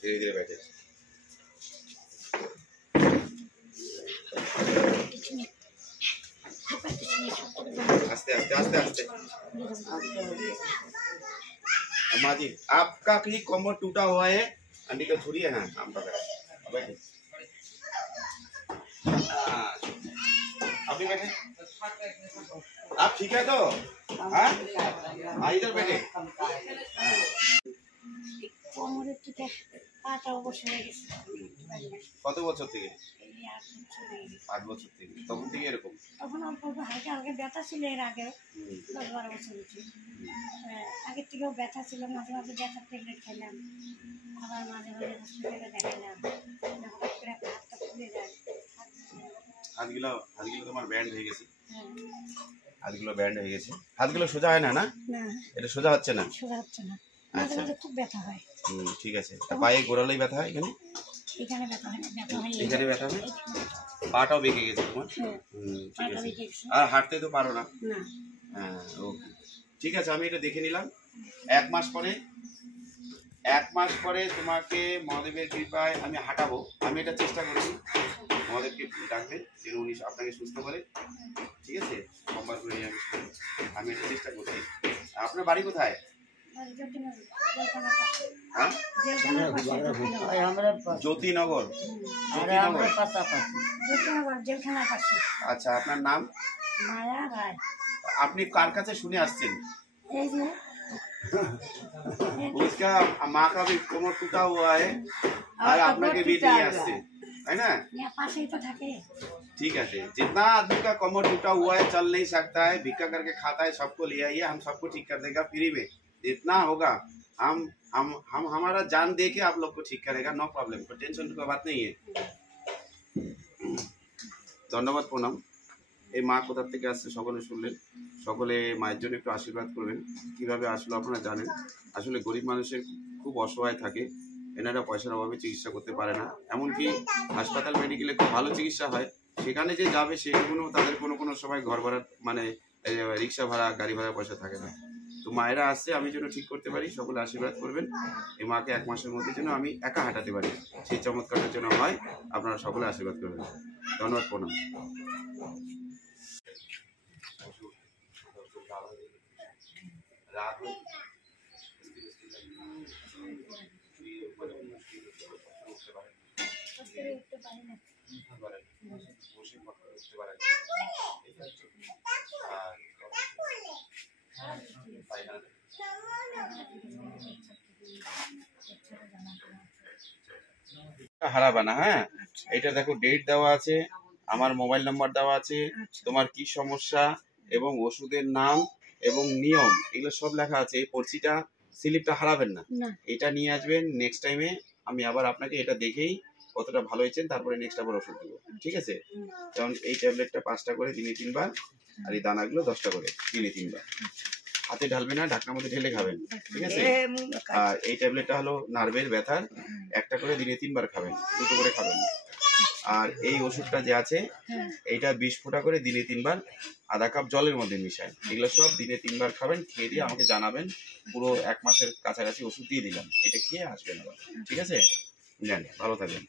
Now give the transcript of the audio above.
धीरे धीरे बैठे। आस्ते आस्ते आस्ते आस्ते। अम्मा जी आपका कहीं कमर टूटा हुआ है, अंडी का छुरी है ना हम पकड़ा। बैठे अभी बैठे। आप ठीक है तो? हाँ इधर बैठे। কত বছর থেকে? 8 বছর থেকে। তখন থেকে এরকম? তখন অল্প অল্প হালকা হালকা ব্যথা ছিল এর আগে 10-12 বছর হচ্ছে। আগের থেকেও ব্যথা ছিল, মাঝে মাঝে ব্যথার ট্যাবলেট খেলাম, আবার মাঝে মাঝে হসপিটালে দেখালাম, হঠাৎ করে হাতটা ফুলে যায়। হাতগুলো তোমার ব্যান্ড হয়ে গেছে। হাতগুলো ব্যান্ড হয়ে গেছে। হাতগুলো সোজা হয় না? না এটা সোজা হচ্ছে না। সোজা হচ্ছে না, মাঝে মাঝে খুব ব্যথা হয়। ঠিক আছে। পায়ে গোড়ালেই ব্যথা হয়? এখানে ব্যথা হয় না, ব্যথা হয় এখানে ব্যথা হয়। পাটাও বেঁকে গেছে তোমার? ঠিক আছে। আর হাঁটতে তো পারো না? হ্যাঁ ওকে ঠিক আছে, আমি এটা দেখে নিলাম। 1 মাস পরে তোমাকে মহাদেবের কৃপায় আমি হাঁটাবো। আমি এটা চেষ্টা করছি, মহাদেবকে ডাকবেন যেন উনি আপনাকে সুস্থ করে। ঠিক আছে, সোমবার করে আমি এটা চেষ্টা করছি। আপনার বাড়ি কোথায়? জ্যোতিনগর। আচ্ছা আপনার নাম? মায়া রায়। আপনি কার কাছে শুনে আসছেন? उसका माँ का भी कमर टूटा हुआ है और আপনাকে भी নিয়ে আসছে, है ना? ठीक है, जितना आदमी का कमर टूटा हुआ है, चल नहीं सकता है, भिक्का करके खाता है, सबको ले आइए, हम सबको ठीक कर देगा फ्री में। जितना होगा हम हमारा जान दे के आप लोग को ठीक करेगा, नो प्रॉब्लम, कोई टेंशन की बात नहीं है। ধন্যবাদ, প্রণাম। এই মা কোথা থেকে আসছে সকলে শুনলেন। সকলে মায়ের জন্য একটু আশীর্বাদ করবেন। কিভাবে আসলো আপনারা জানেন। আসলে গরিব মানুষের খুব অসহায় থাকে, এনারা পয়সার অভাবে চিকিৎসা করতে পারে না। এমনকি হাসপাতাল মেডিকেলে খুব ভালো চিকিৎসা হয়, সেখানে যে যাবে সেগুলো তাদের কোনো সময় ঘর ভাড়া মানে রিক্সা ভাড়া গাড়ি ভাড়া পয়সা থাকে না। তো মায়েরা আসছে আমি যেন ঠিক করতে পারি, সকলে আশীর্বাদ করবেন। এই মাকে 1 মাসের মধ্যে যেন আমি একা হাঁটাতে পারি, সেই চমৎকারটার জন্য হয়, আপনারা সকলে আশীর্বাদ করবেন। ধন্যবাদ, প্রণাম। হারাবা না। হ্যাঁ এটা দেখো, ডেট দেওয়া আছে, আমার মোবাইল নাম্বার দেওয়া আছে, তোমার কি সমস্যা এবং ওষুধের নাম এবং নিয়ম এগুলো সব লেখা আছে। এই পর্চিটা স্লিপটা হারাবেন না, এটা নিয়ে আসবেন। নেক্সট টাইমে আমি আবার আপনাকে এটা দেখেই কতটা ভালো হয়েছেন তারপরে নেক্সট আবার ওষুধ দেবো। ঠিক আছে, কারণ এই ট্যাবলেটটা 5টা করে দিনে 3 বার, আর এই দানাগুলো 10টা করে দিনে 3 বার। হাতে ঢালবেন না, ঢাকনার মধ্যে ঢেলে খাবেন। ঠিক আছে, আর এই ট্যাবলেটটা হলো নার্ভের ব্যথার, 1টা করে দিনে 3 বার খাবেন, 2টো করে খাবেন। আর এই ওষুধটা যে আছে এইটা 20 ফোঁটা করে দিনে 3 বার, আধা কাপ জলের মধ্যে মিশায়। এগুলো সব দিনে 3 বার খাবেন। খেয়ে দিয়ে আমাকে জানাবেন। পুরো 1 মাসের কাছাকাছি ওষুধ দিয়ে দিলাম, এটা খেয়ে আসবেন আবার। ঠিক আছে, নেন, ভালো থাকবেন।